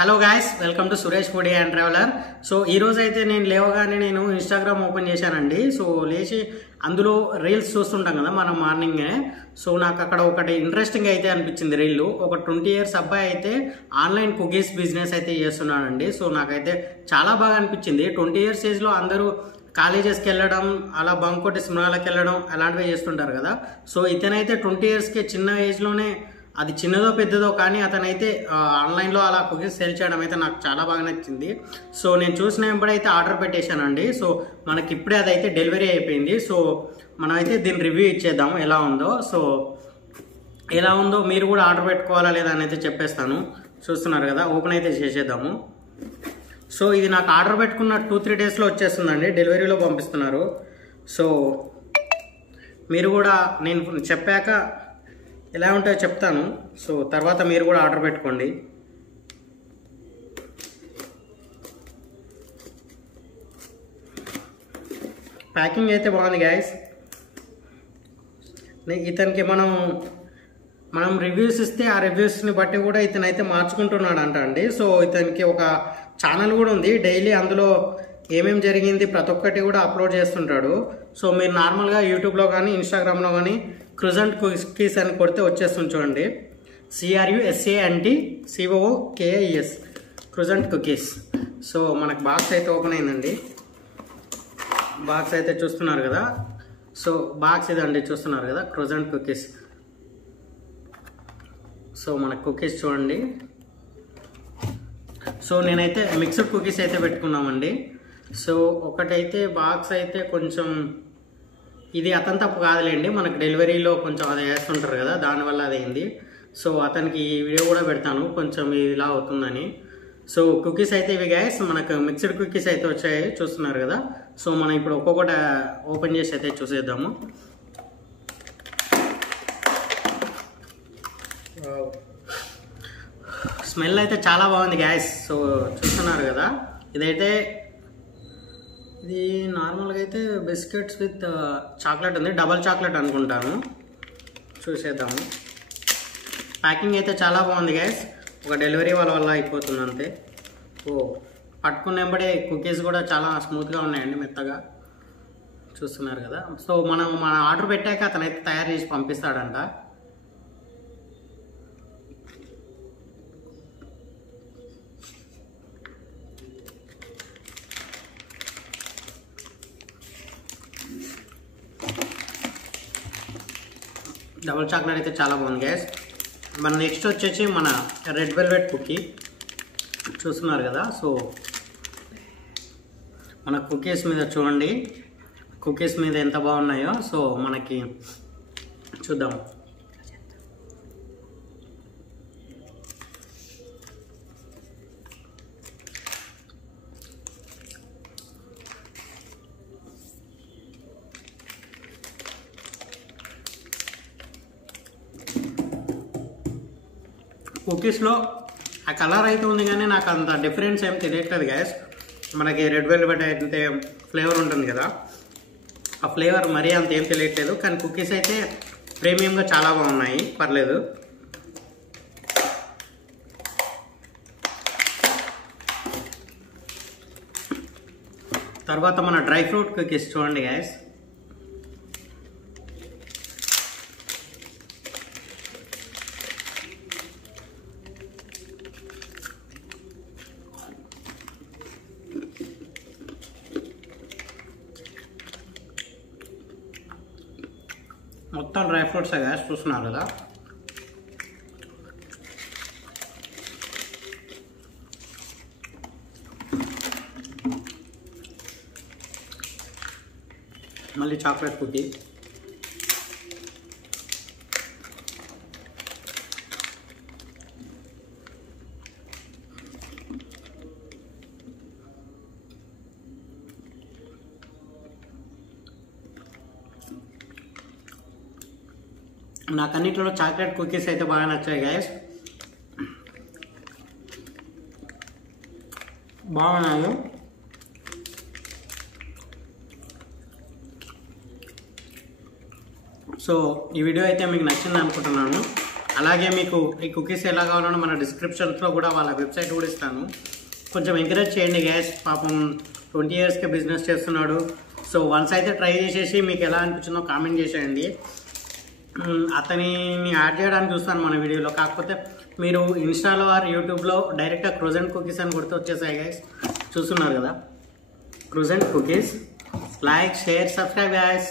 Hello guys, welcome to Suresh foodie and traveller. So ఈ రోజు అయితే నేను లేవగానే నేను ఇన్స్టాగ్రామ్ ఓపెన్ చేశానండి. సో లేచి అందులో రీల్స్ చూస్తుంటాం కదా మనం మార్నింగే. సో నాకు అక్కడ ఒకటి ఇంట్రెస్టింగ్ అయితే అనిపించింది రీల్. ఒక 20 years అబ్బాయి అయితే ఆన్లైన్ కుకీస్ బిజినెస్ అయితే చేస్తున్నాడండి. సో నాకైతే చాలా బాగా అనిపించింది. 20 years ఏజ్లో అందరూ కాలేజెస్కి వెళ్ళడం, అలా బంక్ కొట్టి సినిమాలకు వెళ్ళడం అలాంటివి చేస్తుంటారు కదా. సో ఇతనైతే 20 yearsకి చిన్న ఏజ్లోనే, అది చిన్నదో పెద్దదో కానీ అతనైతే ఆన్లైన్లో అలా కుకీస్ సేల్ చేయడం అయితే నాకు చాలా బాగా నచ్చింది. సో నేను చూసిన వెంబడైతే ఆర్డర్ పెట్టేశానండి. సో మనకి ఇప్పుడే అదైతే డెలివరీ అయిపోయింది. సో మనమైతే దీని రివ్యూ ఇచ్చేద్దాము ఎలా ఉందో. సో ఎలా ఉందో మీరు కూడా ఆర్డర్ పెట్టుకోవాలా లేదా అని అయితే చెప్పేస్తాను. చూస్తున్నారు కదా, ఓపెన్ అయితే చేసేద్దాము. సో ఇది నాకు ఆర్డర్ పెట్టుకున్న 2-3 daysలో వచ్చేస్తుందండి, డెలివరీలో పంపిస్తున్నారు. సో మీరు కూడా నేను చెప్పాక ఎలా ఉంటాయో చెప్తాను. సో తర్వాత మీరు కూడా ఆర్డర్ పెట్టుకోండి. ప్యాకింగ్ అయితే బాగుంది గాయస్. ఇతనికి మనం రివ్యూస్ ఇస్తే ఆ రివ్యూస్ని బట్టి కూడా ఇతనైతే మార్చుకుంటున్నాడు అండి. సో ఇతనికి ఒక ఛానల్ కూడా ఉంది, డైలీ అందులో ఏమేమి జరిగింది ప్రతి ఒక్కటి కూడా అప్లోడ్ చేస్తుంటాడు. సో మీరు నార్మల్గా యూట్యూబ్లో కానీ ఇన్స్టాగ్రామ్లో కానీ క్రుజెంట్ కుకీస్ అని కొడితే వచ్చేస్తుంది చూడండి. CRUSANT croissant cookies. సో మనకు బాక్స్ అయితే ఓపెన్ అయిందండి. బాక్స్ అయితే చూస్తున్నారు కదా. సో బాక్స్ ఇదండి, చూస్తున్నారు కదా, క్రుజెంట్ కుకీస్. సో మనకు కుకీస్ చూడండి. సో నేనైతే మిక్స్డ్ కుకీస్ అయితే పెట్టుకున్నామండి. సో ఒకటైతే బాక్స్ అయితే కొంచెం, ఇది అతని తప్పు కాదులేండి, మనకు డెలివరీలో కొంచెం అది వేస్తుంటారు కదా, దానివల్ల అదైంది. సో అతనికి ఈ వీడియో కూడా పెడతాను కొంచెం ఇలా అవుతుందని. సో కుకీస్ అయితే ఇవి గైస్, మనకు మిక్స్డ్ కుకీస్ అయితే వచ్చాయి, చూస్తున్నారు కదా. సో మనం ఇప్పుడు ఒక్కొక్కటి ఓపెన్ చేసి అయితే చూసేద్దాము. స్మెల్ అయితే చాలా బాగుంది గ్యాస్. సో చూస్తున్నారు కదా, ఇది నార్మల్గా అయితే బిస్కెట్స్ విత్ చాక్లెట్ ఉంది, డబల్ చాక్లెట్ అనుకుంటాను. చూసేద్దాము. ప్యాకింగ్ అయితే చాలా బాగుంది గ్యాస్, ఒక డెలివరీ వల్ల అయిపోతుంది అంతే. ఓ పట్టుకునేంబడే కుకీస్ కూడా చాలా స్మూత్గా ఉన్నాయండి, మెత్తగా. చూస్తున్నారు కదా. సో మన ఆర్డర్ పెట్టాక అతనైతే తయారు చేసి పంపిస్తాడంట. డబుల్ చాక్లెట్ అయితే చాలా బాగుంది గ్యాస్. మన నెక్స్ట్ వచ్చేసి మన రెడ్ వెల్వెట్ కుకీ, చూస్తున్నారు కదా. సో మన కుకీస్ మీద చూడండి, కుకీస్ మీద ఎంత బాగున్నాయో. సో మనకి చూద్దాం. కుకీస్లో ఆ కలర్ అయితే ఉంది కానీ నాకు అంత డిఫరెన్స్ ఏం తెలియట్లేదు గ్యాస్. మనకి రెడ్ వెల్వెట్ అయితే ఫ్లేవర్ ఉంటుంది కదా, ఆ ఫ్లేవర్ మరీ అంత ఏం తెలియట్లేదు. కానీ కుకీస్ అయితే ప్రీమియంగా చాలా బాగున్నాయి, పర్లేదు. తర్వాత మన డ్రై ఫ్రూట్ కుకీస్ చూడండి గ్యాస్. మొత్తం డ్రై ఫ్రూట్స్ గ్యాస్, చూస్తున్నారు కదా. మళ్ళీ చాక్లెట్ కుకీ. నాకు అన్నింటిలో చాక్లెట్ కుకీస్ అయితే బాగా నచ్చాయి గైస్, బాగున్నాయి. సో ఈ వీడియో అయితే మీకు నచ్చింది అనుకుంటున్నాను. అలాగే మీకు ఈ కుకీస్ ఎలా కావాలన్నా మన డిస్క్రిప్షన్స్లో కూడా వాళ్ళ వెబ్సైట్ కూడా ఇస్తాను. కొంచెం ఎంకరేజ్ చేయండి గ్యాస్, పాపం 20 yearsకే బిజినెస్ చేస్తున్నాడు. సో వన్స్ అయితే ట్రై చేసేసి మీకు ఎలా అనిపించిందో కామెంట్ చేసేయండి. అతనిని యాడ్ చేయడానికి చూస్తాను మన వీడియోలో. కాకపోతే మీరు ఇన్స్టాలో ఆర్ యూట్యూబ్లో డైరెక్ట్గా క్రూజెంట్ కుకీస్ అని కొడితే వచ్చేసాయి గైస్. చూస్తున్నారు కదా croissant cookies. Like, share, subscribe guys.